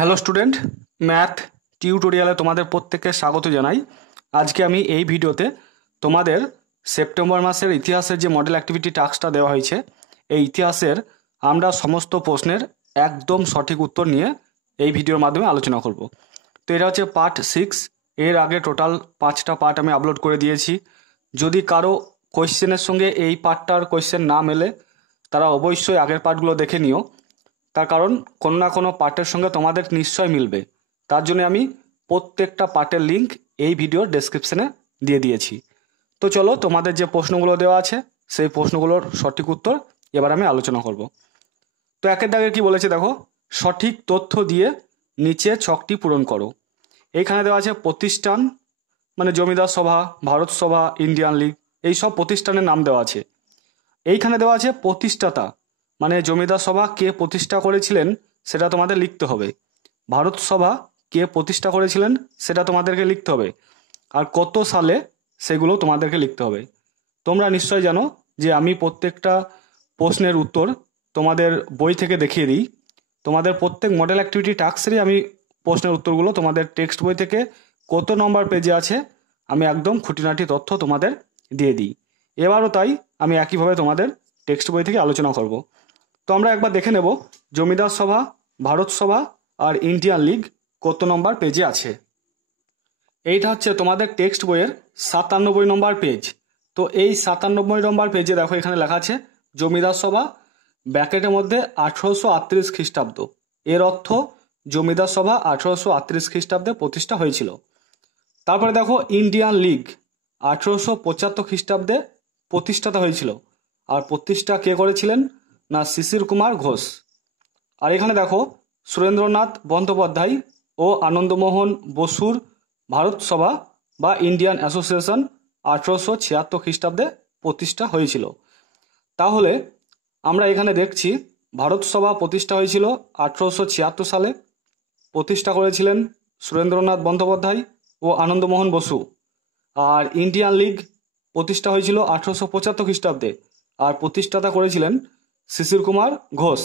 Hello student, math টিউটোরিয়ালে তোমাদের প্রত্যেককে স্বাগত জানাই। আজকে আমি এই ভিডিওতে তোমাদের সেপ্টেম্বর মাসের ইতিহাসের যে মডেল অ্যাক্টিভিটি টাস্কটা দেওয়া হয়েছে, এই ইতিহাসের আমরা সমস্ত প্রশ্নের একদম সঠিক উত্তর নিয়ে এই ভিডিওর মাধ্যমে আলোচনা করব। তো এটা হচ্ছে পার্ট 6। এর আগে টোটাল 5টা পার্ট আমি আপলোড করে দিয়েছি। যদি কারো কোয়েশ্চেনের সঙ্গে এই পার্টটার কোয়েশ্চেন না মেলে তারা অবশ্যই আগের পার্টগুলো দেখে নিও। তার কারণ কোনো না কোনো পার্টের সঙ্গে তোমাদের নিশ্চয় মিলবে। তার জন্য আমি প্রত্যেকটা পার্টের লিঙ্ক এই ভিডিওর ডেসক্রিপশনে দিয়ে দিয়েছি। তো চলো, তোমাদের যে প্রশ্নগুলো দেওয়া আছে সেই প্রশ্নগুলোর সঠিক উত্তর এবার আমি আলোচনা করব। তো একের দাগে কি বলেছে দেখো, সঠিক তথ্য দিয়ে নিচে ছকটি পূরণ করো। এইখানে দেওয়া আছে প্রতিষ্ঠান, মানে জমিদার সভা, ভারত সভা, ইন্ডিয়ান লীগ, এই সব প্রতিষ্ঠানের নাম দেওয়া আছে। এইখানে দেওয়া আছে প্রতিষ্ঠাতা, মানে জমিদার সভা কে প্রতিষ্ঠা করেছিলেন সেটা তোমাদের লিখতে হবে। ভারত সভা কে প্রতিষ্ঠা করেছিলেন সেটা তোমাদেরকে লিখতে হবে। আর কত সালে সেগুলো তোমাদেরকে লিখতে হবে। তোমরা নিশ্চয় জানো যে আমি প্রত্যেকটা প্রশ্নের উত্তর তোমাদের বই থেকে দেখিয়ে দিই। তোমাদের প্রত্যেক মডেল অ্যাক্টিভিটি টাস্কেরই আমি প্রশ্নের উত্তরগুলো তোমাদের টেক্সট বই থেকে কত নম্বর পেজে আছে আমি একদম খুঁটিনাটি তথ্য তোমাদের দিয়ে দিই। এবারও তাই আমি একইভাবে তোমাদের টেক্সট বই থেকে আলোচনা করব। তো আমরা একবার দেখে নেব জমিদার সভা, ভারত সভা আর ইন্ডিয়ান লীগ কত নম্বর পেজে আছে। এইটা হচ্ছে তোমাদের টেক্সট বইয়ের 97 নম্বর পেজ। তো এই 97 নম্বর পেজে দেখো এখানে লেখা আছে জমিদার সভা ব্র্যাকেটের মধ্যে 1838 খ্রিস্টাব্দ। এর অর্থ জমিদার সভা 1838 খ্রিস্টাব্দে প্রতিষ্ঠা হয়েছিল। তারপরে দেখো ইন্ডিয়ান লীগ 1875 খ্রিস্টাব্দে প্রতিষ্ঠাতা হয়েছিল। আর প্রতিষ্ঠা কে করেছিলেন না শিশির কুমার ঘোষ। আর এখানে দেখো সুরেন্দ্রনাথ বন্দ্যোপাধ্যায় ও আনন্দমোহন বসুর ভারত সভা বা ইন্ডিয়ান অ্যাসোসিয়েশন 1876 খ্রিস্টাব্দে প্রতিষ্ঠা হয়েছিল। তাহলে আমরা এখানে দেখছি ভারত সভা প্রতিষ্ঠা হয়েছিল 1876 সালে, প্রতিষ্ঠা করেছিলেন সুরেন্দ্রনাথ বন্দ্যোপাধ্যায় ও আনন্দমোহন বসু। আর ইন্ডিয়ান লীগ প্রতিষ্ঠা হয়েছিল 1875 খ্রিস্টাব্দে, আর প্রতিষ্ঠাতা করেছিলেন শিশির কুমার ঘোষ।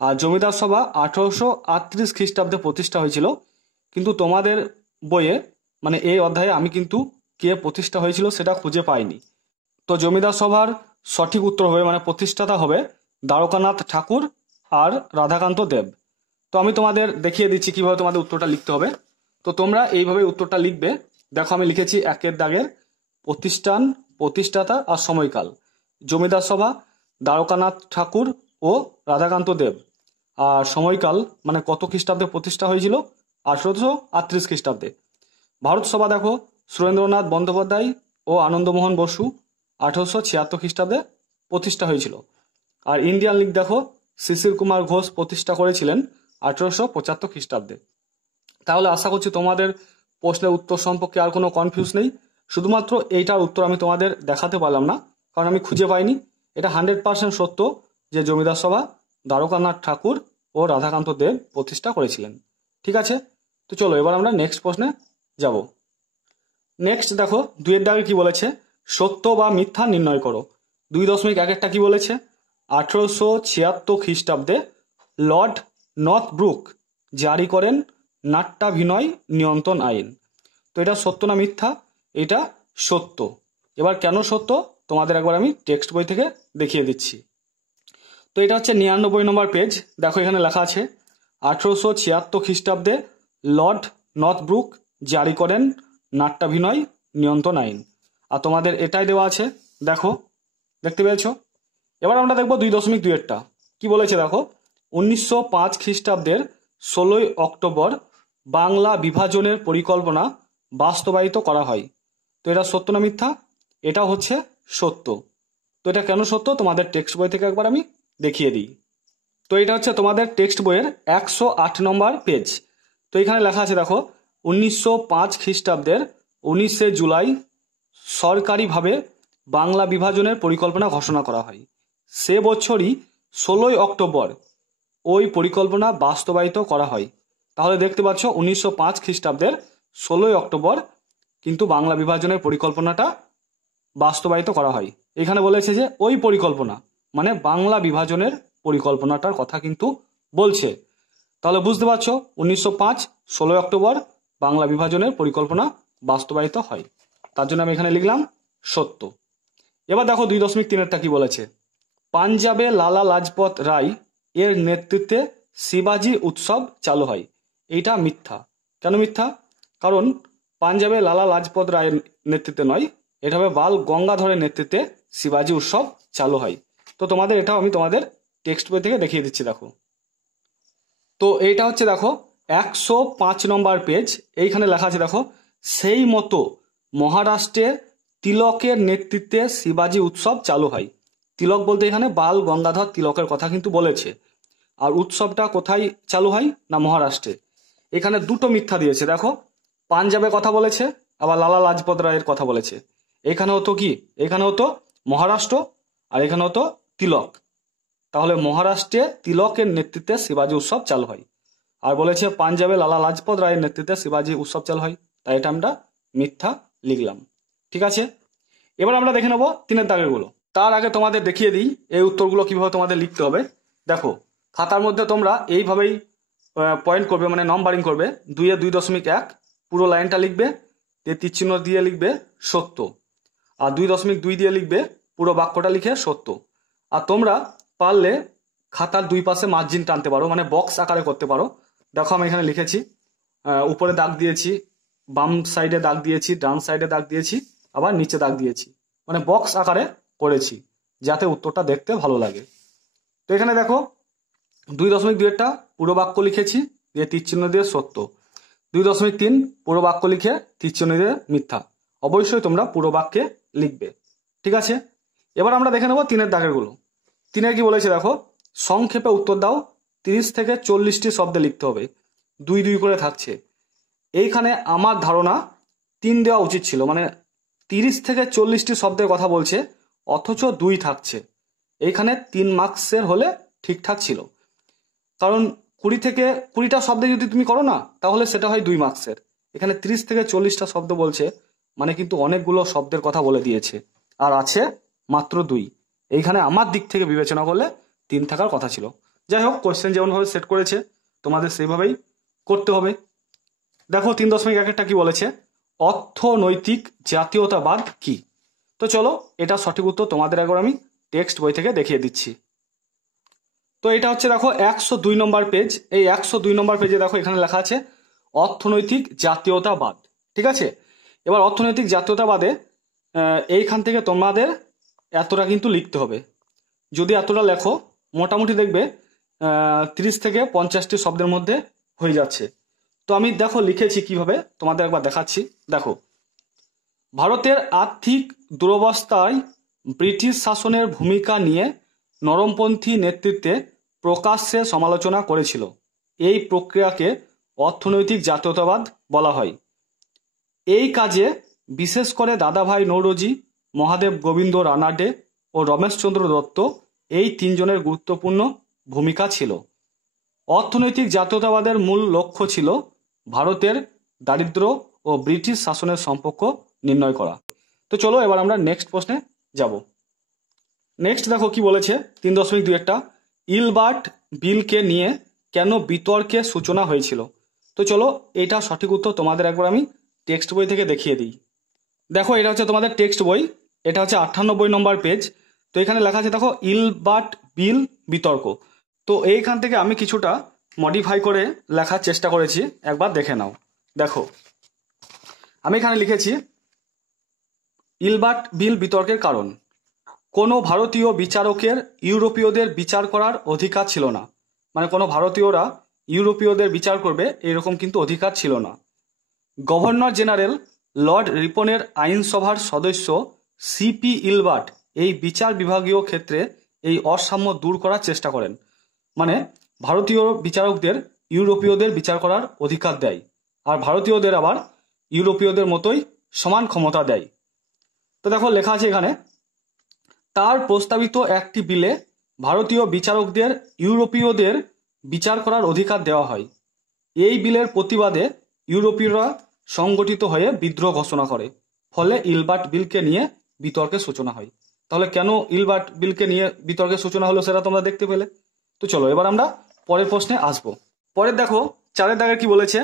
আর জমিদার সভা 1838 খ্রিস্টাব্দে প্রতিষ্ঠা হয়েছিল। কিন্তু তোমাদের বইয়ে মানে এই অধ্যায়ে আমি কিন্তু কে প্রতিষ্ঠা হয়েছিল সেটা খুঁজে পাইনি। তো জমিদার সভার সঠিক উত্তর হবে মানে প্রতিষ্ঠাতা হবে দ্বারকানাথ ঠাকুর আর রাধাকান্ত দেব। তো আমি তোমাদের দেখিয়ে দিচ্ছি কিভাবে তোমাদের উত্তরটা লিখতে হবে। তো তোমরা এইভাবে উত্তরটা লিখবে। দেখো আমি লিখেছি একের দাগের প্রতিষ্ঠান, প্রতিষ্ঠাতা আর সময়কাল। জমিদার সভা দ্বারকানাথ ঠাকুর ও রাধাকান্ত দেব। আর সময়কাল মানে কত খ্রিস্টাব্দে প্রতিষ্ঠা হয়েছিল 1838 খ্রিস্টাব্দে। ভারত সভা দেখো সুরেন্দ্রনাথ বন্দ্যোপাধ্যায় ও আনন্দমোহন বসু 1876 খ্রিস্টাব্দে প্রতিষ্ঠা হয়েছিল। আর ইন্ডিয়ান লীগ দেখো শিশির কুমার ঘোষ প্রতিষ্ঠা করেছিলেন 1875 খ্রিস্টাব্দে। তাহলে আশা করছি তোমাদের প্রশ্নের উত্তর সম্পর্কে আর কোনো কনফিউজ নেই। শুধুমাত্র এইটার উত্তর আমি তোমাদের দেখাতে পারলাম না, কারণ আমি খুঁজে পাইনি। এটা 100% সত্য যে জমিদার সভা দ্বারকানাথ ঠাকুর ও রাধাকান্ত দেব প্রতিষ্ঠা করেছিলেন। ঠিক আছে, তো চলো এবার আমরা নেক্সট প্রশ্নে যাব। নেক্সট দেখো 2-এর দাগে কি বলেছে, সত্য বা মিথ্যা নির্ণয় করো। 2.1 কি বলেছে, 1876 খ্রিস্টাব্দে লর্ড নর্থব্রুক জারি করেন নাট্যাভিনয় নিয়ন্ত্রণ আইন। তো এটা সত্য না মিথ্যা? এটা সত্য। এবার কেন সত্য তোমাদের একবার আমি টেক্সট বই থেকে দেখিয়ে দিচ্ছি। তো এটা হচ্ছে 99 নম্বর পেজ। দেখো এখানে লেখা আছে 1876 খ্রিস্টাব্দে লর্ড নর্থব্রুক জারি করেন নাট্যাভিনয় নিয়ন্ত্রণ আইন। আর তোমাদের এটাই দেওয়া আছে, দেখো দেখতে পেয়েছো। এবার আমরা দেখবো 2.2-টা কি বলেছে দেখো, 1905 খ্রিস্টাব্দের 16 অক্টোবর বাংলা বিভাজনের পরিকল্পনা বাস্তবায়িত করা হয়। তো এটা সত্য না মিথ্যা? এটা হচ্ছে সত্য। তো এটা কেন সত্য তোমাদের টেক্সট বই থেকে একবার আমি দেখিয়ে দিই। তো এটা হচ্ছে তোমাদের টেক্সট বইয়ের 108 নম্বর পেজ। তো এখানে লেখা আছে দেখো 1905 খ্রিস্টাব্দের 19শে জুলাই সরকারিভাবে বাংলা বিভাজনের পরিকল্পনা ঘোষণা করা হয়। সে বছরই 16 অক্টোবর ওই পরিকল্পনা বাস্তবায়িত করা হয়। তাহলে দেখতে পাচ্ছ 1905 খ্রিস্টাব্দের 16 অক্টোবর কিন্তু বাংলা বিভাজনের পরিকল্পনাটা বাস্তবায়িত করা হয়। এখানে বলেছে যে ওই পরিকল্পনা মানে বাংলা বিভাজনের পরিকল্পনাটার কথা কিন্তু বলছে। তাহলে বুঝতে পারছো 1905 16 অক্টোবর বাংলা বিভাজনের পরিকল্পনা বাস্তবায়িত হয়। তার জন্য আমি এখানে লিখলাম সত্য। এবার দেখো 2.3-এরটা কি বলেছে। পাঞ্জাবে লালা লাজপত রায় এর নেতৃত্বে শিবাজি উৎসব চালু হয়। এইটা মিথ্যা। কেন মিথ্যা? কারণ পাঞ্জাবে লালা লাজপত রায়ের নেতৃত্বে নয়, এটা হবে বাল গঙ্গাধরের নেতৃত্বে শিবাজি উৎসব চালু হয়। তো তোমাদের এটাও আমি তোমাদের টেক্সট বই থেকে দেখিয়ে দিচ্ছি। দেখো, তো এইটা হচ্ছে দেখো 105 নম্বর পেজ। এইখানে লেখা আছে দেখো, সেই মতো মহারাষ্ট্রে তিলকের নেতৃত্বে শিবাজি উৎসব চালু হয়। তিলক বলতে এখানে বাল গঙ্গাধর তিলকের কথা কিন্তু বলেছে। আর উৎসবটা কোথায় চালু হয় না মহারাষ্ট্রে। এখানে দুটো মিথ্যা দিয়েছে। দেখো, পাঞ্জাবে কথা বলেছে, আবার লালা লাজপত রায়ের কথা বলেছে। এখানে হতো কি, এখানে হতো মহারাষ্ট্র আর এখানে হতো তিলক। তাহলে মহারাষ্ট্রে তিলকের নেতৃত্বে শিবাজি উৎসব চালু হয়। আর বলেছে পাঞ্জাবে লালা লাজপত রায়ের নেতৃত্বে শিবাজি উৎসব চালু হয়, তাই এটা আমরা মিথ্যা লিখলাম। ঠিক আছে, এবার আমরা দেখে নেবো 3-এর দাগের গুলো। তার আগে তোমাদের দেখিয়ে দিই এই উত্তরগুলো কিভাবে তোমাদের লিখতে হবে। দেখো, খাতার মধ্যে তোমরা এইভাবেই পয়েন্ট করবে, মানে নম্বরিং করবে। 2-এ 2.1 পুরো লাইনটা লিখবে, দিয়ে তীরচিহ্ন দিয়ে লিখবে সত্য। আর 2.2 দিয়ে লিখবে পুরো বাক্যটা লিখে সত্য। আর তোমরা পারলে খাতার দুই পাশে মার্জিন টানতে পারো, মানে বক্স আকারে করতে পারো। দেখো আমি এখানে লিখেছি, উপরে দাগ দিয়েছি, বাম সাইডে দাগ দিয়েছি, ডান সাইডে দাগ দিয়েছি, আবার নিচে দাগ দিয়েছি, মানে বক্স আকারে করেছি যাতে উত্তরটা দেখতে ভালো লাগে। তো এখানে দেখো 2.2-টা পুরো বাক্য লিখেছি, দিয়ে তীরচিহ্ন দিয়ে সত্য। 2.3 পুরো বাক্য লিখে তীরচিহ্ন দিয়ে মিথ্যা। অবশ্যই তোমরা পুরো বাক্যে লিখবে। ঠিক আছে, এবার আমরা দেখে নেবো 3-এর দাগের গুলো। 3-এ কি বলেছে দেখো, সংক্ষেপে উত্তর দাও, 30 থেকে 40টি শব্দে লিখতে হবে। 2-2 করে থাকছে। এইখানে আমার ধারণা 3 দেওয়া উচিত ছিল, মানে 30 থেকে 40টি শব্দের কথা বলছে অথচ 2 থাকছে। এইখানে 3 মার্কসের হলে ঠিকঠাক ছিল, কারণ 20 থেকে 20টা শব্দে যদি তুমি করো না তাহলে সেটা হয় 2 মার্কসের। এখানে 30 থেকে 40টা শব্দ বলছে, মানে কিন্তু অনেকগুলো শব্দের কথা বলে দিয়েছে, আর আছে মাত্র 2। এইখানে আমার দিক থেকে বিবেচনা করলে 3 থাকার কথা ছিল। যাই হোক, কোশ্চেন যেমনভাবে সেট করেছে তোমাদের সেইভাবেই করতে হবে। দেখো 3.1-টা কি বলেছে, অর্থনৈতিক জাতীয়তাবাদ কি। তো চলো, এটা সঠিক উত্তর তোমাদের একবার আমি টেক্সট বই থেকে দেখিয়ে দিচ্ছি। তো এটা হচ্ছে দেখো 102 নম্বর পেজ। এই 102 নম্বর পেজে দেখো এখানে লেখা আছে অর্থনৈতিক জাতীয়তাবাদ। ঠিক আছে, এবার অর্থনৈতিক জাতীয়তাবাদে এইখান থেকে তোমাদের এতটা কিন্তু লিখতে হবে। যদি এতটা লেখো মোটামুটি দেখবে 30 থেকে 50টি শব্দের মধ্যে হয়ে যাচ্ছে। তো আমি দেখো লিখেছি কিভাবে তোমাদের একবার দেখাচ্ছি। দেখো, ভারতের আর্থিক দুরবস্থায় ব্রিটিশ শাসনের ভূমিকা নিয়ে নরমপন্থী নেতৃত্বে প্রকাশ্যে সমালোচনা করেছিল। এই প্রক্রিয়াকে অর্থনৈতিক জাতীয়তাবাদ বলা হয়। এই কাজে বিশেষ করে দাদাভাই নৌরোজি, মহাদেব গোবিন্দ রানাডে ও রমেশচন্দ্র দত্ত এই 3 জনের গুরুত্বপূর্ণ ভূমিকা ছিল। অর্থনৈতিক জাতীয়তাবাদের মূল লক্ষ্য ছিল ভারতের দারিদ্র্য ও ব্রিটিশ শাসনের সম্পর্ক নির্ণয় করা। তো চলো এবার আমরা নেক্সট প্রশ্নে যাব। নেক্সট দেখো কি বলেছে 3.2-টা, ইলবার্ট বিলকে নিয়ে কেন বিতর্কের সূচনা হয়েছিল। তো চলো এটা সঠিক উত্তর তোমাদের একবার আমি টেক্সট বই থেকে দেখিয়ে দিই। দেখো, এটা হচ্ছে তোমাদের টেক্সট বই, এটা হচ্ছে 98 নম্বর পেজ। তো এখানে লেখা আছে দেখো ইলবার্ট বিল বিতর্ক। তো এইখান থেকে আমি কিছুটা মডিফাই করে লেখার চেষ্টা করেছি, একবার দেখে নাও। দেখো, আমি এখানে লিখেছি ইলবার্ট বিল বিতর্কের কারণ, কোনো ভারতীয় বিচারকের ইউরোপীয়দের বিচার করার অধিকার ছিল না, মানে কোনো ভারতীয়রা ইউরোপীয়দের বিচার করবে এরকম কিন্তু অধিকার ছিল না। গভর্নর জেনারেল লর্ড রিপনের আইনসভার সদস্য সিপি ইলবার্ট এই বিচার বিভাগীয় ক্ষেত্রে এই অসাম্য দূর করার চেষ্টা করেন, মানে ভারতীয় বিচারকদের ইউরোপীয়দের বিচার করার অধিকার দেয়, আর ভারতীয়দের আবার ইউরোপীয়দের মতোই সমান ক্ষমতা দেয়। তো দেখো লেখা আছে এখানে, তার প্রস্তাবিত একটি বিলে ভারতীয় বিচারকদের ইউরোপীয়দের বিচার করার অধিকার দেওয়া হয়। এই বিলের প্রতিবাদে ইউরোপীয়রা সংগঠিত হয়ে বিদ্রোহ ঘোষণা করে, ফলে ইলবার্ট বিলকে নিয়ে বিতর্কের সূচনা হয়। তাহলে কেন ইলবার্ট বিলকে নিয়ে বিতর্কের সূচনা হলো সেটা তোমরা দেখতে পেলে। তো চলো এবার আমরা পরের প্রশ্নে আসবো। পরের দেখো 4 দাগে কি বলেছে,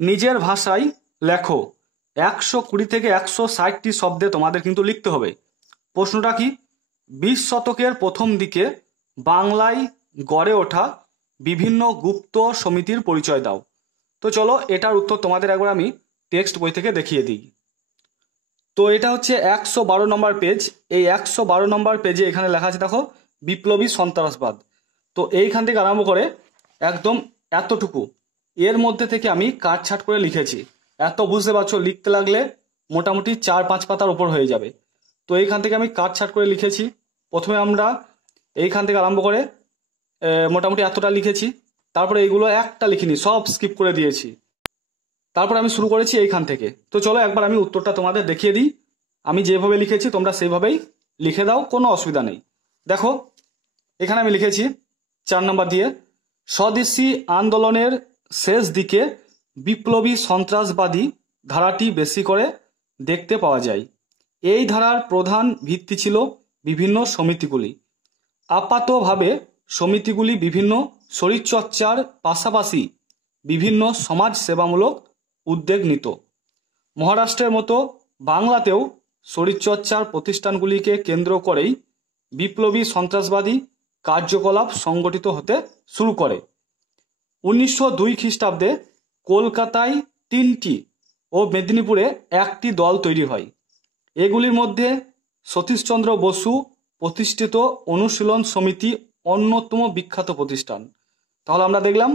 নিজের ভাষায় লেখো। 120 থেকে 160টি শব্দে তোমাদের কিন্তু লিখতে হবে। প্রশ্নটা কি, 20 শতকের প্রথম দিকে বাংলায় গড়ে ওঠা বিভিন্ন গুপ্ত সমিতির পরিচয় দাও। তো চলো এটার উত্তর তোমাদের একবার আমি টেক্সট বই থেকে দেখিয়ে দিই। তো এটা হচ্ছে 112 নম্বর পেজ। এই 112 নম্বর পেজে এখানে লেখা আছে দেখো, বিপ্লবী সন্ত্রাসবাদ। তো এইখান থেকে আরম্ভ করে একদম এতটুকু, এর মধ্যে থেকে আমি কাটছাট করে লিখেছি। এত বুঝতে পারছো, লিখতে লাগলে মোটামুটি 4-5 পাতার উপর হয়ে যাবে। তো এইখান থেকে আমি কাটছাট করে লিখেছি। প্রথমে আমরা এইখান থেকে আরম্ভ করে মোটামুটি এতটা লিখেছি। তারপরে এইগুলো একটা লিখিনি, সব স্কিপ করে দিয়েছি। তারপর আমি শুরু করেছি এইখান থেকে। তো চলো একবার আমি উত্তরটা তোমাদের দেখিয়ে দিই। আমি যেভাবে লিখেছি তোমরা সেইভাবেই লিখে দাও, কোনো অসুবিধা নেই। দেখো এখানে আমি লিখেছি 4 নম্বর দিয়ে, স্বদেশী আন্দোলনের শেষ দিকে বিপ্লবী সন্ত্রাসবাদী ধারাটি বেশি করে দেখতে পাওয়া যায়। এই ধারার প্রধান ভিত্তি ছিল বিভিন্ন সমিতিগুলি। আপাতভাবে সমিতিগুলি বিভিন্ন শরীরচর্চার পাশাপাশি বিভিন্ন সমাজ সেবামূলক উদ্যোগ নিত। মহারাষ্ট্রের মতো বাংলাতেও শরীরচর্চার প্রতিষ্ঠানগুলিকে কেন্দ্র করেই বিপ্লবী সন্ত্রাসবাদী কার্যকলাপ সংগঠিত হতে শুরু করে। 1902 খ্রিস্টাব্দে কলকাতায় 3টি ও মেদিনীপুরে 1টি দল তৈরি হয়। এগুলির মধ্যে সতীশচন্দ্র বসু প্রতিষ্ঠিত অনুশীলন সমিতি অন্যতম বিখ্যাত প্রতিষ্ঠান। তাহলে আমরা দেখলাম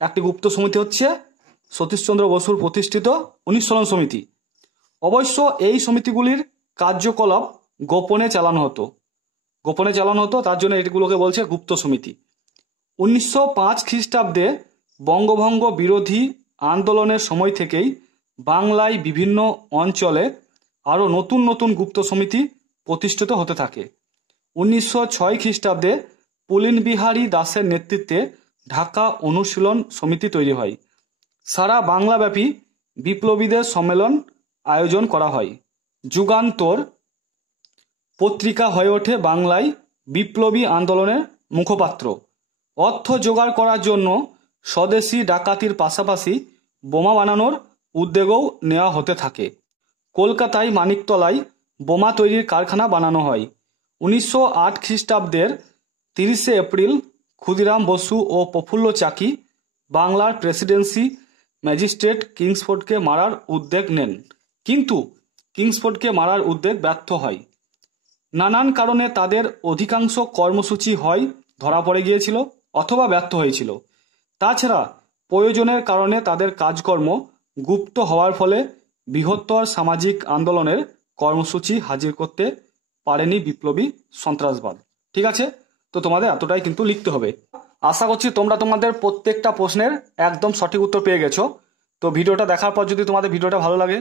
একটি গুপ্ত সমিতি হচ্ছে সতীশচন্দ্র বসুর প্রতিষ্ঠিত অনুশীলন সমিতি। অবশ্য এই সমিতিগুলির কার্যকলাপ গোপনে চালানো হতো, তার জন্য এগুলোকে বলছে গুপ্ত সমিতি। 1905 খ্রিস্টাব্দে বঙ্গভঙ্গ বিরোধী আন্দোলনের সময় থেকেই বাংলায় বিভিন্ন অঞ্চলে আরও নতুন নতুন গুপ্ত সমিতি প্রতিষ্ঠিত হতে থাকে। 1906 খ্রিস্টাব্দে পুলিন বিহারী দাসের নেতৃত্বে ঢাকা অনুশীলন সমিতি তৈরি হয়। সারা বাংলাব্যাপী বিপ্লবীদের সম্মেলন আয়োজন করা হয়। যুগান্তর পত্রিকা হয়ে ওঠে বাংলায় বিপ্লবী আন্দোলনের মুখপাত্র। অর্থ জোগাড় করার জন্য স্বদেশী ডাকাতির পাশাপাশি বোমা বানানোর উদ্যোগও নেওয়া হতে থাকে। কলকাতায় মানিকতলায় বোমা তৈরির কারখানা বানানো হয়। 1908 খ্রিস্টাব্দের 30শে এপ্রিল ক্ষুদিরাম বসু ও প্রফুল্ল চাকি বাংলার প্রেসিডেন্সি ম্যাজিস্ট্রেট কিংসফোর্ডকে মারার উদ্যোগ নেন, কিন্তু কিংসফোর্ডকে মারার উদ্যোগ ব্যর্থ হয়। নানান কারণে তাদের অধিকাংশ কর্মসূচি হয় ধরা পড়ে গিয়েছিল অথবা ব্যর্থ হয়েছিল। তাছাড়া প্রয়োজনের কারণে তাদের কাজকর্ম গুপ্ত হওয়ার ফলে বৃহত্তর সামাজিক আন্দোলনের কর্মসূচি হাজির করতে পারেনি বিপ্লবী সন্ত্রাসবাদ। ঠিক আছে, তো তোমাদের এতটাই কিন্তু লিখতে হবে। আশা করছি তোমরা তোমাদের প্রত্যেকটা প্রশ্নের একদম সঠিক উত্তর পেয়ে গেছো। তো ভিডিওটা দেখার পর যদি তোমাদের ভিডিওটা ভালো লাগে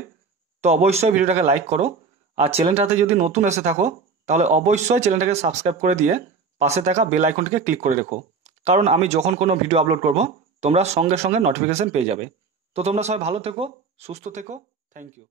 তো অবশ্যই ভিডিওটাকে লাইক করো, আর চ্যানেলটাতে যদি নতুন এসে থাকো তাহলে অবশ্যই চ্যানেলটাকে সাবস্ক্রাইব করে দিয়ে পাশে থাকা বেল আইকনটিকে ক্লিক করে রেখো, কারণ আমি যখন কোনো ভিডিও আপলোড করব তোমরা সঙ্গে সঙ্গে নোটিফিকেশন পেয়ে যাবে। তো তোমরা সবাই ভালো থেকো, সুস্থ থেকো, থ্যাংক ইউ।